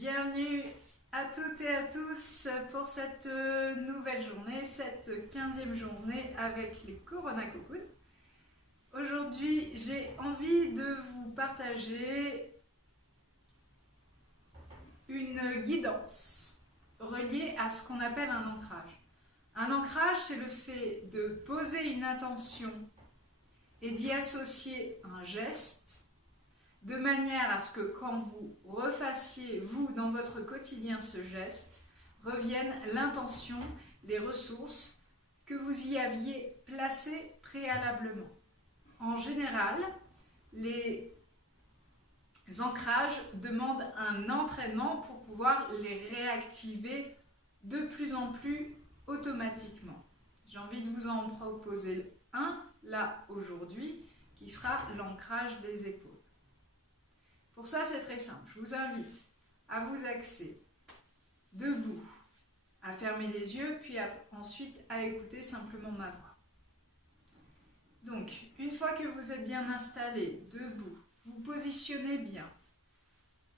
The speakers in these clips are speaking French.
Bienvenue à toutes et à tous pour cette nouvelle journée, cette 15e journée avec les Corona Cocoon. Aujourd'hui, j'ai envie de vous partager une guidance reliée à ce qu'on appelle un ancrage. Un ancrage, c'est le fait de poser une intention et d'y associer un geste de manière à ce que quand vous refassiez, vous, dans votre quotidien, ce geste, revienne l'intention, les ressources que vous y aviez placées préalablement. En général, les ancrages demandent un entraînement pour pouvoir les réactiver de plus en plus automatiquement. J'ai envie de vous en proposer un, là, aujourd'hui, qui sera l'ancrage des épaules. Pour ça, c'est très simple. Je vous invite à vous axer debout, à fermer les yeux, puis ensuite à écouter simplement ma voix. Donc, une fois que vous êtes bien installé, debout, vous positionnez bien,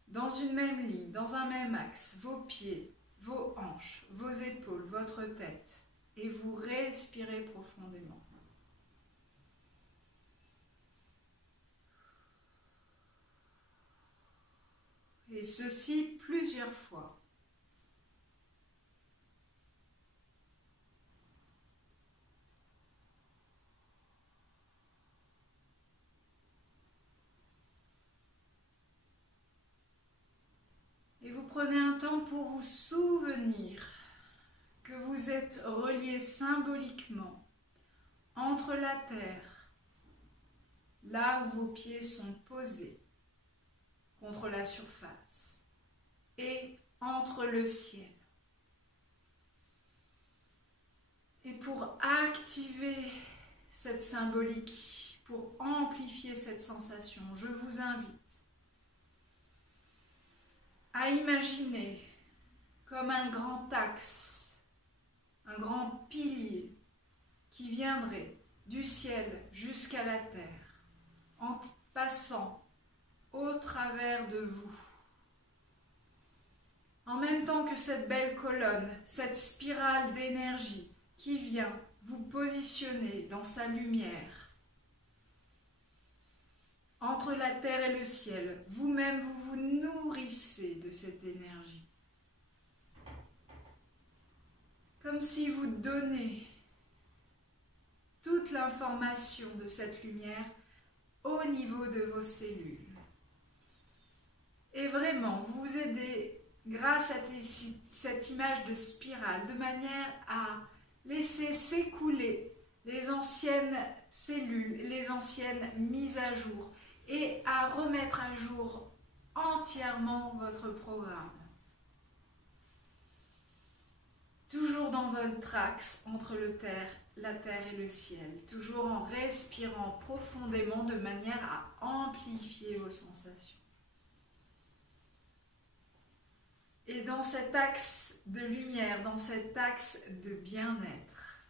dans une même ligne, dans un même axe, vos pieds, vos hanches, vos épaules, votre tête, et vous respirez profondément. Et ceci plusieurs fois. Et vous prenez un temps pour vous souvenir que vous êtes relié symboliquement entre la terre, là où vos pieds sont posés, contre la surface, et entre le ciel. Et pour activer cette symbolique, pour amplifier cette sensation, je vous invite à imaginer comme un grand axe, un grand pilier qui viendrait du ciel jusqu'à la terre, en passant au travers de vous. En même temps que cette belle colonne, cette spirale d'énergie qui vient vous positionner dans sa lumière, entre la terre et le ciel, vous-même vous vous nourrissez de cette énergie. Comme si vous donnez toute l'information de cette lumière au niveau de vos cellules. Et vraiment, vous vous aidez grâce à cette image de spirale, de manière à laisser s'écouler les anciennes cellules, les anciennes mises à jour, et à remettre à jour entièrement votre programme. Toujours dans votre axe entre la terre et le ciel, toujours en respirant profondément de manière à amplifier vos sensations. Et dans cet axe de lumière, dans cet axe de bien-être,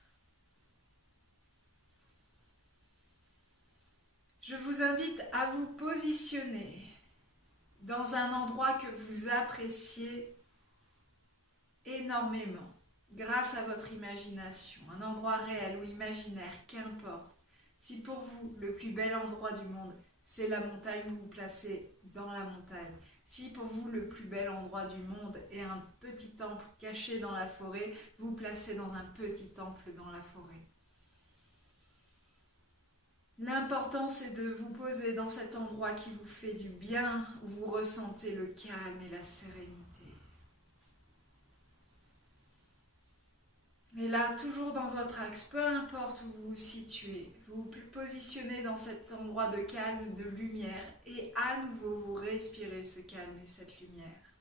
je vous invite à vous positionner dans un endroit que vous appréciez énormément, grâce à votre imagination, un endroit réel ou imaginaire, qu'importe. Si pour vous, le plus bel endroit du monde, c'est la montagne, vous vous placez dans la montagne. Si pour vous, le plus bel endroit du monde est un petit temple caché dans la forêt, vous vous placez dans un petit temple dans la forêt. L'important, c'est de vous poser dans cet endroit qui vous fait du bien, où vous ressentez le calme et la sérénité. Et là, toujours dans votre axe, peu importe où vous vous situez, vous vous positionnez dans cet endroit de calme, de lumière, et à nouveau, vous respirez ce calme et cette lumière.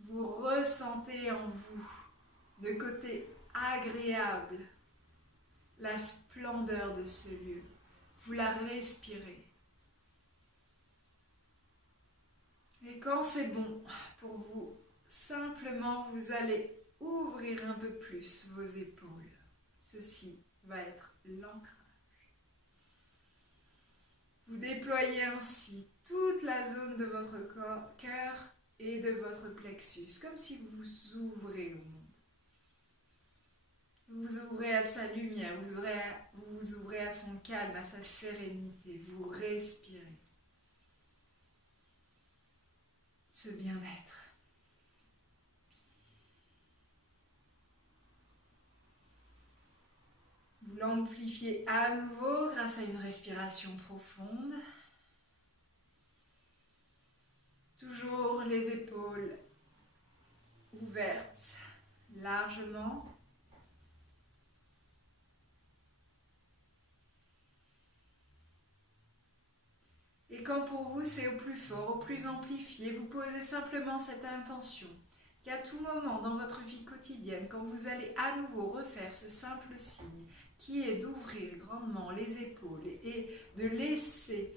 Vous ressentez en vous, de côté agréable, la splendeur de ce lieu. Vous la respirez. Et quand c'est bon pour vous, simplement, vous allez ouvrir un peu plus vos épaules. Ceci va être l'ancrage. Vous déployez ainsi toute la zone de votre cœur et de votre plexus, comme si vous vous ouvrez au monde. Vous vous ouvrez à sa lumière, vous vous ouvrez à son calme, à sa sérénité, vous respirez. Ce bien-être. Vous l'amplifiez à nouveau grâce à une respiration profonde. Toujours les épaules ouvertes largement. Et quand pour vous c'est au plus fort, au plus amplifié, vous posez simplement cette intention qu'à tout moment dans votre vie quotidienne, quand vous allez à nouveau refaire ce simple signe, qui est d'ouvrir grandement les épaules et de laisser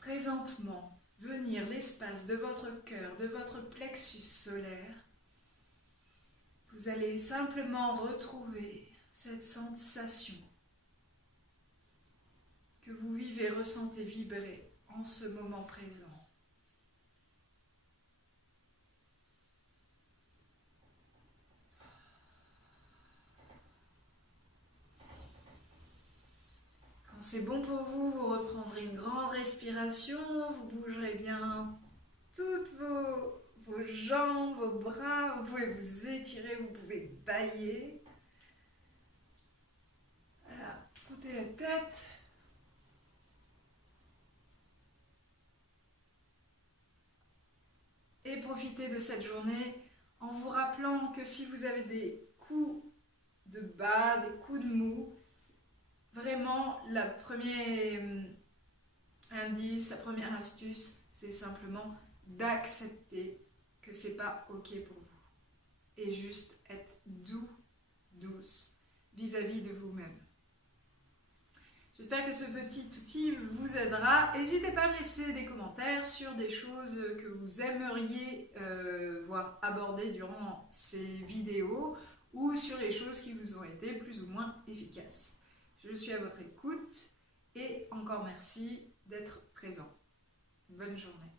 présentement venir l'espace de votre cœur, de votre plexus solaire, vous allez simplement retrouver cette sensation que vous vivez, ressentez vibrer en ce moment présent. Quand c'est bon pour vous, vous reprendrez une grande respiration, vous bougerez bien toutes vos jambes, vos bras, vous pouvez vous étirer, vous pouvez bâiller. Voilà, frottez la tête. Et profitez de cette journée en vous rappelant que si vous avez des coups de bas, des coups de mou, vraiment le premier indice, la première astuce, c'est simplement d'accepter que c'est pas ok pour vous. Et juste être doux, douce vis-à-vis de vous-même. J'espère que ce petit outil vous aidera. N'hésitez pas à me laisser des commentaires sur des choses que vous aimeriez voir abordées durant ces vidéos ou sur les choses qui vous ont été plus ou moins efficaces. Je suis à votre écoute et encore merci d'être présent. Bonne journée.